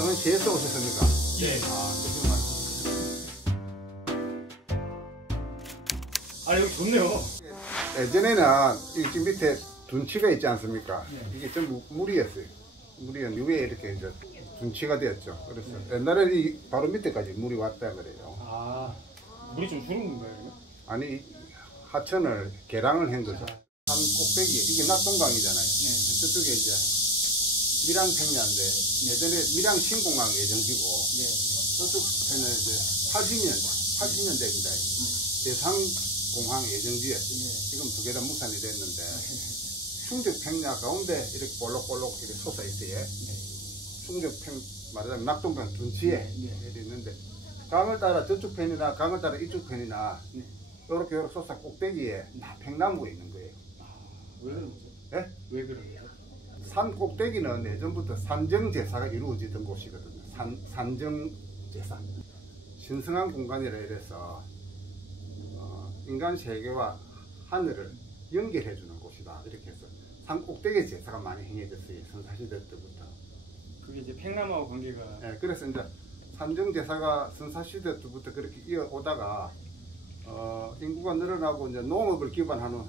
상은 시에서 오셨습니까? 예. 아, 그렇구만. 아, 여기 좋네요. 예전에는 이 집 밑에 둔치가 있지 않습니까? 네. 이게 전부 물이었어요. 물이었는데 위에 이렇게 이제 둔치가 되었죠. 그래서 옛날에 이 바로 밑에까지 물이 왔다 그래요. 아, 물이 좀 줄은 건가요? 아니, 하천을 개량을 한 거죠. 산 꼭대기, 이게 낙동강이잖아요. 네. 저쪽에 이제 밀양평야인데 예전에 밀양 신공항 예정지고 네. 저쪽 편은 이제 80년대입니다. 대상공항 예정지였어요. 지금 두 개 다 무산이 됐는데 충적평야 가운데 이렇게 볼록볼록 이렇게 솟아 있어요. 충적평 말하자면 낙동강 둔치에 이렇게 있는데 강을 따라 저쪽 편이나 강을 따라 이쪽 편이나 이렇게 솟아 꼭대기에 다 평나무가 있는 거예요. 왜 그런 거죠? 예? 왜 그런 거죠? 산 꼭대기는 예전부터 산정제사가 이루어지던 곳이거든요. 산정제사. 신성한 공간이라 이래서 인간 세계와 하늘을 연결해 주는 곳이다. 이렇게 해서 산 꼭대기 제사가 많이 행해졌어요. 선사시대 때부터. 그게 이제 팽나무하고 관계가. 예, 그래서 이제 산정제사가 선사시대 때부터 그렇게 이어오다가 인구가 늘어나고 이제 농업을 기반하는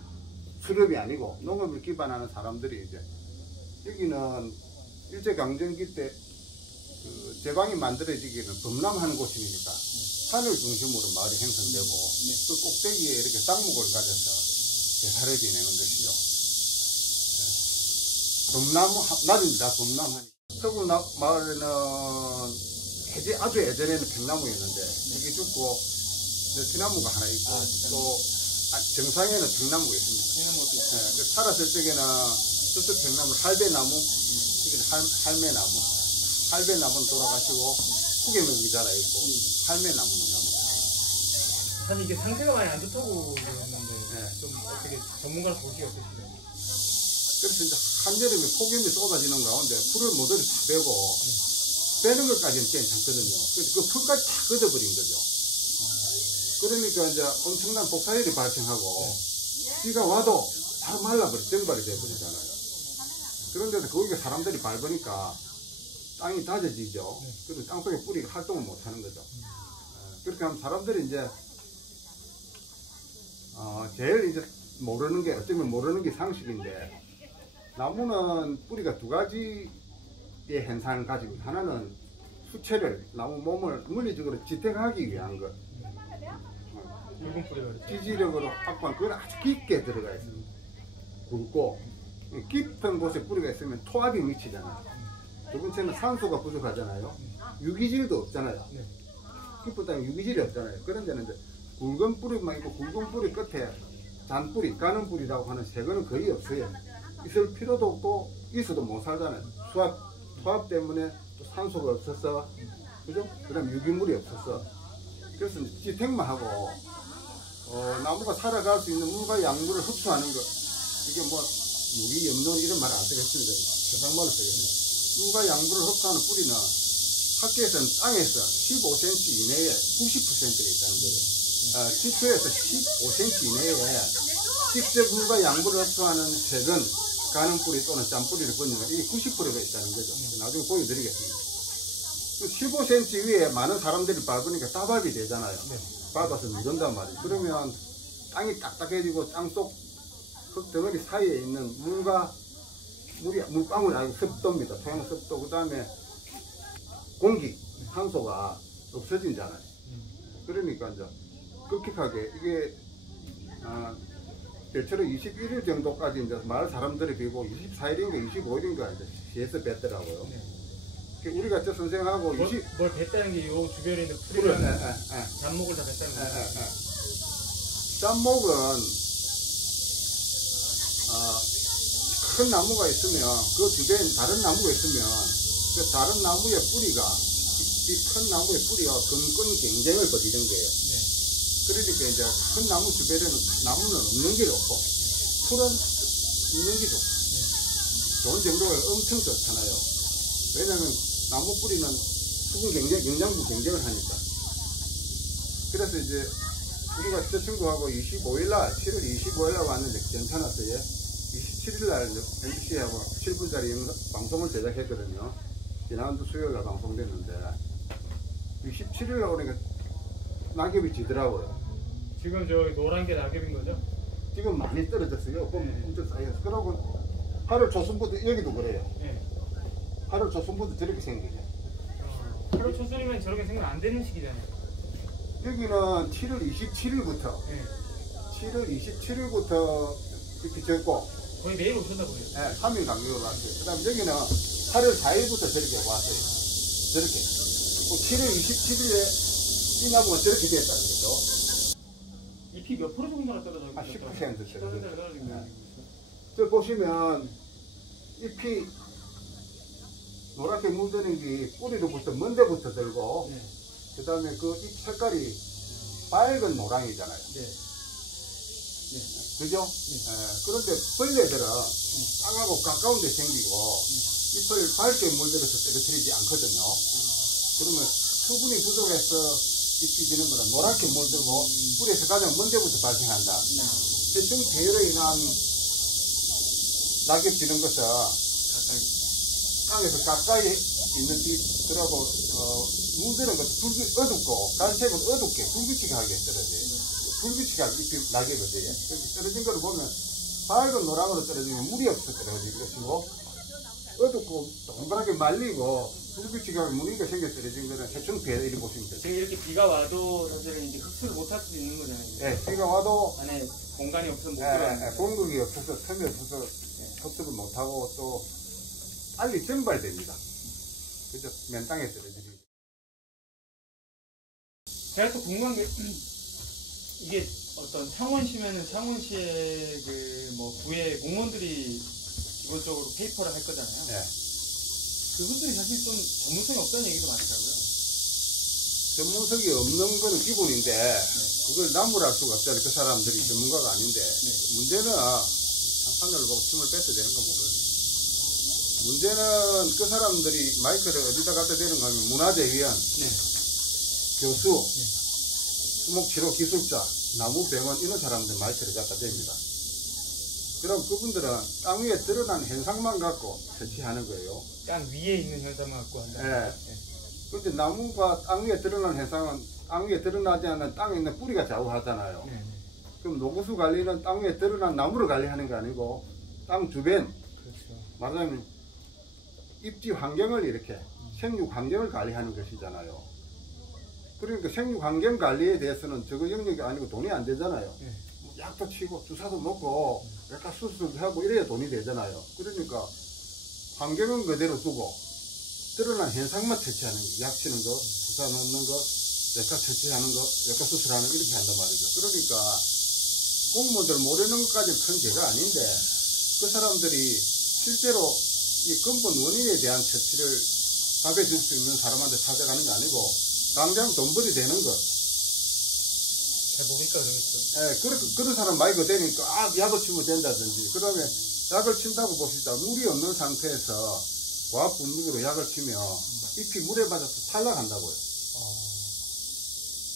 수렵이 아니고 농업을 기반하는 사람들이 이제 여기는 일제강점기 때 그 제방이 만들어지기는 범람하는 곳이니까 산을 중심으로 마을이 형성되고 그 꼭대기에 이렇게 땅목을 가져서 제사를 지내는 것이죠. 범나무 낮입니다. 범람하니 서구 마을에는 아주 예전에는 평나무였는데 여기 죽고 티나무가 하나 있고 또 정상에는 평나무가 있습니다. 살았을 적에는 저쪽 평나무 할배나무, 이건 할매나무. 할배나무는 돌아가시고 후계목이 자라있고 할매나무는 남아. 사실 이게 상태가 많이 안 좋다고 그랬는데 좀 어떻게 전문가로 보시기 어떠신가요? 그래서 이제 한여름에 폭염이 쏟아지는 가운데 풀을 모조리 다 빼고 빼는 것까지는 괜찮거든요. 그래서 그 풀까지 다 걷어버린 거죠. 그러니까 이제 엄청난 폭사열이 발생하고 비가 와도 바로 말라버려 증발이 돼버리잖아요. 그런데도 거기가 사람들이 밟으니까 땅이 다져지죠. 그래서 땅속에 뿌리가 활동을 못하는 거죠. 그렇게 하면 사람들이 이제 제일 이제 모르는 게 어쩌면 모르는 게 상식인데 나무는 뿌리가 두 가지의 현상을 가지고 하나는 수채를 나무 몸을 물리적으로 지탱하기 위한 것. 붉은 뿌리가 지지력으로 확보한 그건 아주 깊게 들어가 있습니다. 굵고 깊은 곳에 뿌리가 있으면 토압이 미치잖아요. 두 번째는 산소가 부족하잖아요. 유기질도 없잖아요. 깊은 땅에 유기질이 없잖아요. 그런 데는 이제 굵은 뿌리만 있고 굵은 뿌리 끝에 잔뿌리, 가는 뿌리라고 하는 새거는 거의 없어요. 있을 필요도 없고 있어도 못 살잖아요. 토압 때문에 또 산소가 없어서, 그죠? 그 다음 유기물이 없어서. 그래서 지탱만 하고 나무가 살아갈 수 있는 물과 양물을 흡수하는 것. 이게 뭐 유기염론 이런 말을 안 쓰겠습니다. 세상말로 쓰겠습니다. 물과 양분을 흡수하는 뿌리는 학계에서는 땅에서 15cm 이내에 90%가 있다는 거예요. 지표에서 15cm 이내에 직접 물과 양분을 흡수하는 색은 가는 뿌리 또는 짠뿌리를 번지면 이게 90%가 있다는 거죠. 나중에 보여드리겠습니다. 15cm 위에 많은 사람들이 밟으니까 따밥이 되잖아요. 밟아서 미룬단 말이에요. 그러면 땅이 딱딱해지고 땅속 흙덩어리 사이에 있는 물방울이 아니고 습도입니다. 토양 습도. 그 다음에 공기, 산소가 없어진잖아요. 그러니까 이제 급격하게 이게 대체로 21일 정도까지 이제 마을 사람들이 비고 24일인가 25일인가 이제 시에서 뱉더라고요. 우리가 저 선생하고 뭘 뱉다는 게 요 주변에 있는 풀이랑 잡목을 다 뱉다는 거예요. 잡목은 큰 나무가 있으면 그 주변에 다른 나무가 있으면 그 다른 나무의 뿌리가 이 큰 나무의 뿌리가 근근 경쟁을 벌이는 거예요. 그러니까 이제 큰 나무 주변에는 나무는 없는 게 좋고 풀은 있는 게 좋고 좋은 정도가 엄청 좋잖아요. 왜냐하면 나무 뿌리는 수분 경쟁, 영양분 경쟁을 하니까. 그래서 이제 우리가 저 친구하고 25일날 7월 25일날 왔는데 괜찮았어요. 27일날 MBC하고 7분짜리 방송을 제작했거든요. 지난주 수요일날 방송됐는데 17일날 오니까 낙엽이 지더라고요. 지금 저 노란 게 낙엽인 거죠? 지금 많이 떨어졌어요. 보면 엄청 쌓여서. 그러고 8월 초순부터 여기도 그래요. 네. 8월 초순부터 저렇게 생기죠. 8월 초순이면 저렇게 생각 안 되는 시기잖아요. 여기는 7월 27일부터 네. 7월 27일부터 이렇게 졌고 거의 매일 오셨나 보네요. 네, 3일 간격으로 왔어요. 그 다음에 여기는 8월 4일부터 저렇게 왔어요. 저렇게. 7월 27일에 이 나무가 저렇게 됐다는 거죠. 잎이 몇 프로 정도나 떨어져요? 한 10% 10% 떨어져요. 떨어진 거예요. 저 보시면 잎이 노랗게 물드는 게 뿌리로부터 먼데부터 들고 네. 그 다음에 그 잎 색깔이 밝은 노랑이잖아요. 네. 그죠? 그런데 벌레들은 땅하고 가까운 데 생기고 잎을 밝게 물들여서 떨어뜨리지 않거든요. 그러면 수분이 부족해서 잎이 지는 거는 노랗게 물들고 뿌리에서 가장 먼 데부터 발생한다. 해충 폐열에 인한 낙엽 지는 것은 땅에서 가까이 있는 잎들하고 물드는 것도 어둡고 갈색은 어둡게 불규칙하게 떨어져요. 불규칙하게 잎이 낙엽이 돼요. 이렇게 떨어진 걸 보면 밝은 노랑으로 떨어지면 물이 없어 떨어질 것이고 어둡고 동그랗게 말리고 불규칙하게 무늬가 생겨 떨어진 거는 해충 폐 이렇게 보시면 돼요. 지금 이렇게 비가 와도 사실은 이제 흡수를 못 할 수도 있는 거잖아요. 네, 비가 와도 안에 공간이 없으면 못 들어가요. 공급이 없어서 틈이 없어서 흡수를 못하고 또 빨리 증발됩니다. 그죠? 맨 땅에 떨어지기. 제가 또 궁금한 게 이게 어떤 창원시면은 창원시의 그 뭐 구의 공무원들이 기본적으로 페이퍼를 할 거잖아요. 네. 그분들이 사실 좀 전문성이 없다는 얘기도 많더라고요. 전문성이 없는 거는 기본인데 그걸 나무랄 수가 없잖아요. 그 사람들이 전문가가 아닌데 문제는 하늘을 보고 춤을 뱉어야 되는 건 모르겠어요. 문제는 그 사람들이 마이크를 어디다 갖다 대는 거 하면 문화재위원, 교수, 수목치료 기술자, 나무병원 이런 사람들 마이크를 갖다 댑니다. 그럼 그분들은 땅 위에 드러난 현상만 갖고 설치하는 거예요. 땅 위에 있는 현상만 갖고 한다. 네. 그런데 나무가 땅 위에 드러난 현상은 땅 위에 드러나지 않는 땅에 있는 뿌리가 좌우하잖아요. 그럼 노구수 관리는 땅 위에 드러난 나무를 관리하는 게 아니고 땅 주변, 그렇죠. 말하자면 입지 환경을 이렇게 생육 환경을 관리하는 것이잖아요. 그러니까 생육 환경 관리에 대해서는 저거 영역이 아니고 돈이 안 되잖아요. 뭐 약도 치고 주사도 놓고 약간 수술도 하고 이래야 돈이 되잖아요. 그러니까 환경은 그대로 두고 드러난 현상만 처치하는 거, 약 치는 거, 주사 놓는 거, 약간 처치하는 거, 약간 수술하는 거 이렇게 한단 말이죠. 그러니까 공무원들 모르는 것까지는 큰 죄가 아닌데 그 사람들이 실제로 이 근본 원인에 대한 처치를 답해줄 수 있는 사람한테 찾아가는 게 아니고 당장 돈벌이 되는 것. 잘 모르니까 그러겠죠. 그런 사람 마이크 되니까 약을 치면 된다든지 그러면 약을 친다고 봅시다. 물이 없는 상태에서 과학 분무기로 약을 치면 잎이 물에 맞아서 탈락한다고요.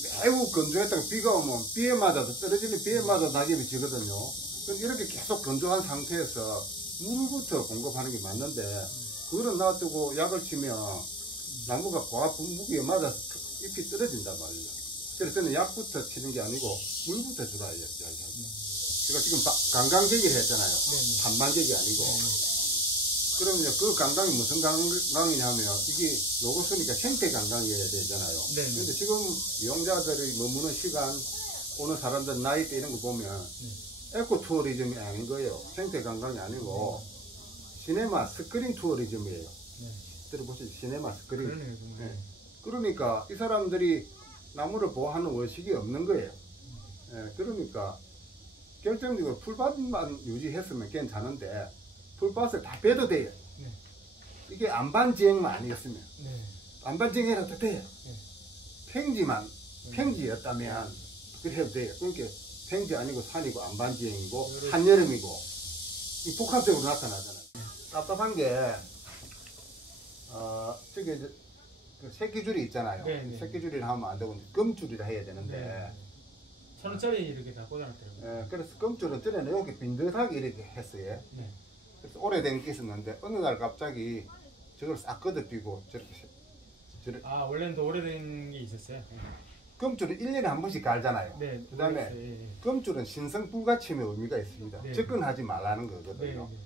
매우 건조했다가 비가 오면 비에 맞아서 떨어지는 비에 맞아 낙엽이 지거든요. 그럼 이렇게 계속 건조한 상태에서 물부터 공급하는 게 맞는데 그거를 놔두고 약을 치면 나무가 과학 분무기에 맞아서 잎이 떨어진단 말이에요. 그래서 저는 약부터 치는 게 아니고 물부터 주라 이랬죠. 제가 지금 강강제기를 했잖아요. 반반제기 아니고. 그러면 그 강강이 무슨 강강이냐면 이게 요것이니까 생태 강강이어야 되잖아요. 근데 지금 이용자들이 머무는 시간, 오는 사람들 나이대 이런 거 보면 에코 투어리즘이 아닌 거예요. 생태 관광이 아니고 시네마 스크린 투어리즘이에요. 들어보시죠. 시네마 스크린. 그러니까 이 사람들이 나무를 보호하는 의식이 없는 거예요. 그러니까 결정적으로 풀밭만 유지했으면 괜찮은데 풀밭을 다 빼도 돼요. 이게 안반지행만 아니었으면 안반지행이라도 돼요. 평지였다면 그래 해도 돼요. 그러니까 평지 아니고 산이고 안반지행이고 한여름이고 이 복합적으로 나타나잖아요. 답답한 게 저기 그 새끼줄이 있잖아요. 새끼줄이를 하면 안 되고 금줄이라 해야 되는데 1,000원짜리 이렇게 다 꽂아놨더라고요. 그래서 금줄은 전에는 이렇게 빈듯하게 이렇게 했어요. 그래서 오래된 게 있었는데 어느 날 갑자기 저걸 싹 걷어삐고 저렇게 아, 원래는 더 오래된 게 있었어요. 금줄을 1년에 한 번씩 갈잖아요. 네. 그다음에 예. 금줄은 신성 불가침의 의미가 있습니다. 네. 접근하지 말라는 네. 거거든요. 네.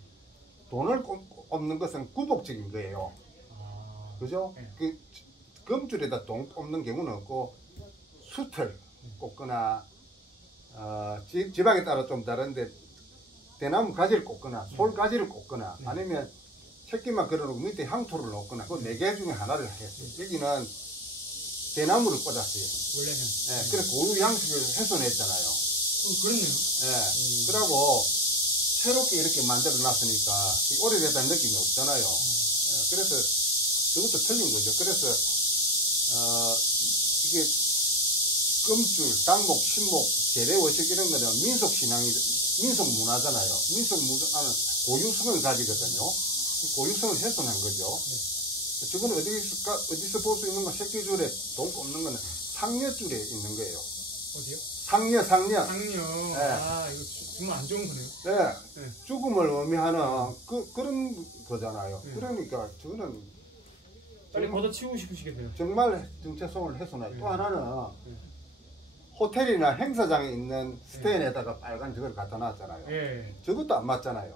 돈을 꼽는 것은 구복적인 거예요. 아, 그죠? 네. 그 금줄에다 돈 꼽는 경우는 없고 숯을 꽂거나 지방에 따라 좀 다른데 대나무 가지를 꽂거나 솔 가지를 꽂거나 네. 아니면 새끼만 걸어놓고 밑에 향토를 놓거나 그 네 개 중에 하나를 했어요. 여기는 대나무를 꽂았어요. 원래는. 예, 그래 고유 양식을 훼손했잖아요. 그렇네요. 예, 그러고 새롭게 이렇게 만들어 놨으니까 오래됐다는 느낌이 없잖아요. 예, 그래서 저것도 틀린 거죠. 그래서 이게 금줄, 당목, 신목, 재래워식 이런 거는 민속 문화잖아요. 민속 문화는 고유성을 가지거든요. 고유성을 훼손한 거죠. 저건 어디서 볼 수 있는 건 새끼줄에 돈 꼽는 거는 상여줄에 있는 거예요. 어디요? 상여. 상류. 네. 아, 이거 정말 안 좋은 거네요. 네. 네. 죽음을 의미하는 그런 거잖아요. 네. 그러니까 저는 빨리 걷어치우고 싶으시겠네요. 정말 정체성을 훼손해요. 네. 또 하나는 네. 호텔이나 행사장에 있는 스테인에다가 빨간 저걸 갖다 놨잖아요. 예. 저것도 안 맞잖아요.